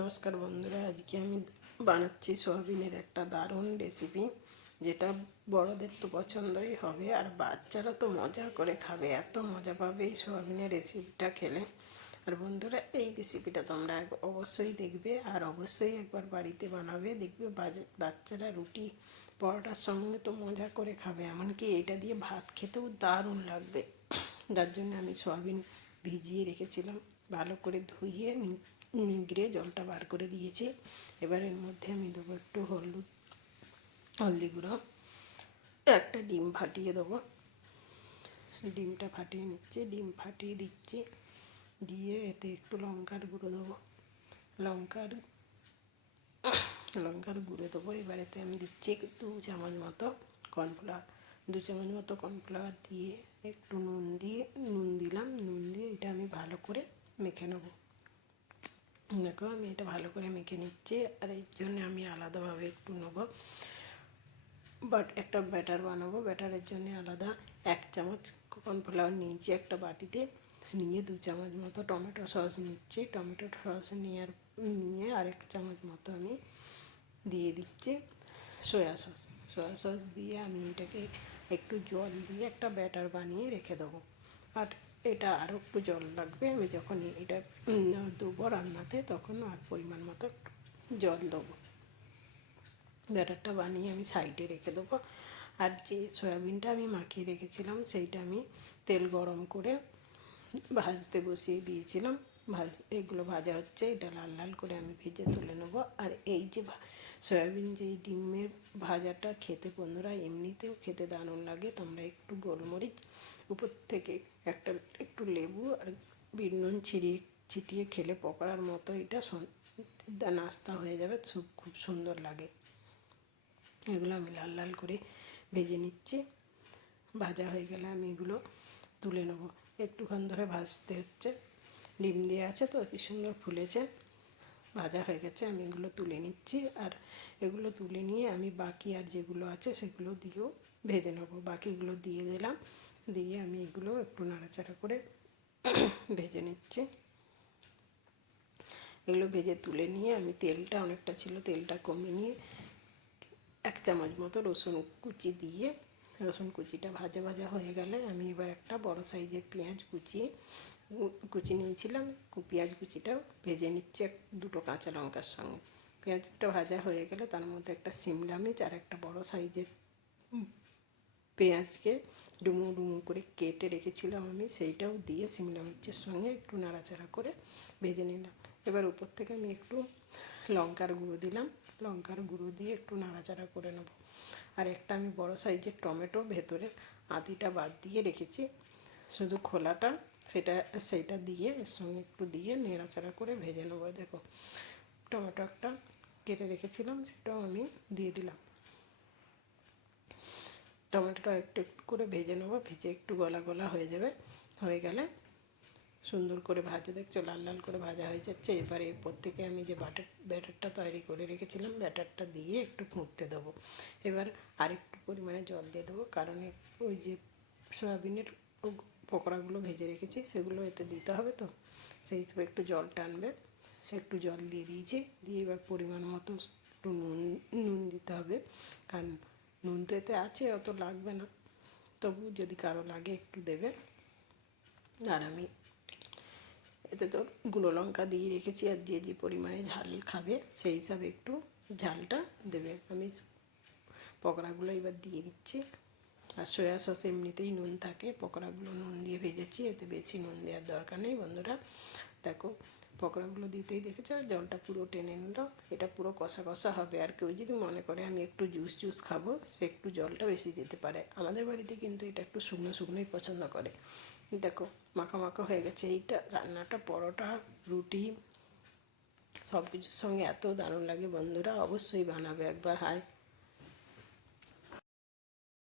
নমস্কার বন্ধুরা, আজকে আমি বানাচ্ছি সোয়াবিনের একটা দারুণ রেসিপি, যেটা বড়দের তো পছন্দই হবে আর বাচ্চারা তো মজা করে খাবে, এত মজা পাবে এই সোয়াবিনের রেসিপিটা খেলে। আর বন্ধুরা, এই রেসিপিটা তোমরা অবশ্যই দেখবে আর অবশ্যই একবার বাড়িতে বানাবে, দেখবে বাচ্চারা রুটি পরোটার সঙ্গে তো মজা করে খাবে, এমনকি এটা দিয়ে ভাত খেতেও দারুণ লাগবে। যার জন্য আমি সোয়াবিন ভিজিয়ে রেখেছিলাম, ভালো করে ধুইয়ে নিংড়ে জলটা বার করে দিয়েছি। এবার এর মধ্যে আমি দেবো একটু হলদি গুঁড়ো, একটা ডিম ফাটিয়ে দেবো। ডিমটা ফাটিয়ে নিচ্ছি, ডিম ফাটিয়ে দিচ্ছি, দিয়ে এতে একটু লঙ্কার গুঁড়ো দেবো, লঙ্কার লঙ্কার গুঁড়ো দেবো। এবার এতে আমি দিচ্ছি 2 চামচ মতো কর্নফ্লাওয়ার, 2 চামচ মতো কর্নফ্লাওয়ার দিয়ে একটু নুন দিলাম, নুন দিয়ে এটা আমি ভালো করে মেখে নেবো। দেখো আমি এটা ভালো করে মেখে নিচ্ছি। আর এর জন্য আমি আলাদাভাবে একটু নেবো, বাট একটা ব্যাটার বানাবো। ব্যাটারের জন্য আলাদা 1 চামচ কর্নফ্লাওয়ার নিয়েছি একটা বাটিতে, নিয়ে 2 চামচ মতো টমেটো সস নিচ্ছি। টমেটো সস নিয়ে আর 1 চামচ মতো আমি দিয়ে দিচ্ছি সয়া সস। সয়া সস দিয়ে আমি এটাকে একটু জল দিয়ে একটা ব্যাটার বানিয়ে রেখে দেবো। আর এটা আরও একটু জল লাগবে, আমি যখন এটা দেবো রান্নাতে তখন আর পরিমাণ মতো জল দেবো। ব্যাটারটা বানিয়ে আমি সাইডে রেখে দেবো। আর যে সয়াবিনটা আমি মাখিয়ে রেখেছিলাম সেইটা আমি তেল গরম করে ভাজতে বসিয়ে দিয়েছিলাম। এগুলো ভাজা হচ্ছে, এটা লাল লাল করে আমি ভেজে তুলে নেবো। আর এই যে সয়াবিন যে ডিমের ভাজাটা খেতে বন্ধুরা এমনিতেও খেতে দারুণ লাগে। তোমরা একটু গোলমরিচ উপর থেকে একটু লেবু আর বিট নুন ছিটিয়ে খেলে পকোড়ার মতো এটা নাস্তা হয়ে যাবে, খুব সুন্দর লাগে। এগুলো আমি লাল লাল করে ভেজে নিচ্ছি। ভাজা হয়ে গেলে আমি এগুলো তুলে নেব। একটুক্ষণ ধরে ভাজতে হচ্ছে, ডিম দিয়ে আছে তো কি সুন্দর ফুলেছে। ভাজা হয়ে গেছে, আমি এগুলো তুলে নিচ্ছি। আর এগুলো তুলে নিয়ে আমি বাকি আর যেগুলো আছে সেগুলো দিয়েও ভেজে নেব। বাকিগুলো দিয়ে দিলাম, দিয়ে আমি এগুলো একটু নাড়াচাড়া করে ভেজে নিচ্ছি। এগুলো ভেজে তুলে নিয়ে আমি তেলটা অনেকটা ছিল, তেলটা কমিয়ে নিয়ে 1 চামচ মতো রসুন কুচি দিয়ে, রসুন কুচিটা ভাজা ভাজা হয়ে গেলে আমি এবার একটা বড় সাইজের পেঁয়াজ কুচি নিয়েছিলাম, পেঁয়াজ কুচিটাও ভেজে নিচ্ছে 2টো কাঁচা লঙ্কার সঙ্গে। পেঁয়াজটা ভাজা হয়ে গেলে তার মধ্যে একটা শিমলা মির্চ আর একটা বড় সাইজের পেঁয়াজকে ডুমো ডুমো করে কেটে রেখেছিলাম আমি, সেইটাও দিয়ে শিমলা মির্চের সঙ্গে একটু নাড়াচাড়া করে ভেজে নিলাম। এবার উপর থেকে আমি একটু লঙ্কার গুঁড়ো দিলাম, লঙ্কার গুঁড়ো দিয়ে একটু নাড়াচাড়া করে নেব। আর একটা আমি বড় সাইজের টমেটো ভেতরের আটিটা বাদ দিয়ে রেখেছি, শুধু খোলাটা, সেইটা দিয়ে এর সঙ্গে একটু দিয়ে নাড়াচাড়া করে ভেজে নেবো। দেখো টমেটো একটা কেটে রেখেছিলাম, সেটাও আমি দিয়ে দিলাম। টমেটোটা একটু একটু করে ভেজে নেবো, ভেজে একটু গলা গলা হয়ে যাবে, হয়ে গেলে সুন্দর করে ভাজে, দেখছো লাল লাল করে ভাজা হয়ে যাচ্ছে। এবারে এরপর থেকে আমি যে ব্যাটারটা তৈরি করে রেখেছিলাম ব্যাটারটা দিয়ে একটু ফুটতে দেবো। এবার আরেকটু পরিমাণে জল দিয়ে দেবো, কারণ ওই যে সয়াবিনের পকোড়াগুলো ভেজে রেখেছি সেগুলো এতে দিতে হবে, তো সেই হিসেবে একটু জল টানবে। একটু জল দিয়ে দিয়েছি, দিয়ে এবার পরিমাণ মতো একটু নুন দিতে হবে, কারণ নুন তো এতে আছে, অত লাগবে না, তবু যদি কারো লাগে একটু দেবে। আর আমি এতে তো গুঁড়ো লঙ্কা দিয়ে রেখেছি, আর যে পরিমাণে ঝাল খাবে সেই হিসাবে একটু ঝালটা দেবে। আমি পকোড়াগুলো এবার দিয়ে দিচ্ছি। আর সয়া সস এমনিতেই নুন থাকে, পকোড়াগুলো নুন দিয়ে ভেজেছি, এতে বেশি নুন দেওয়ার দরকার নেই। বন্ধুরা দেখো পকোড়াগুলো দিতেই দেখেছো জলটা পুরো টেনে নিল, এটা পুরো কষা কষা হবে। আর কেউ যদি মনে করে আমি একটু জুস খাবো, সে একটু জলটা বেশি দিতে পারে। আমাদের বাড়িতে কিন্তু এটা একটু শুকনো শুকনোই পছন্দ করে। দেখো মাখা মাখা হয়ে গেছে। এইটা রান্নাটা পরোটা রুটি সব কিছুর সঙ্গে এত দারুণ লাগে বন্ধুরা, অবশ্যই বানাবে একবার। হাই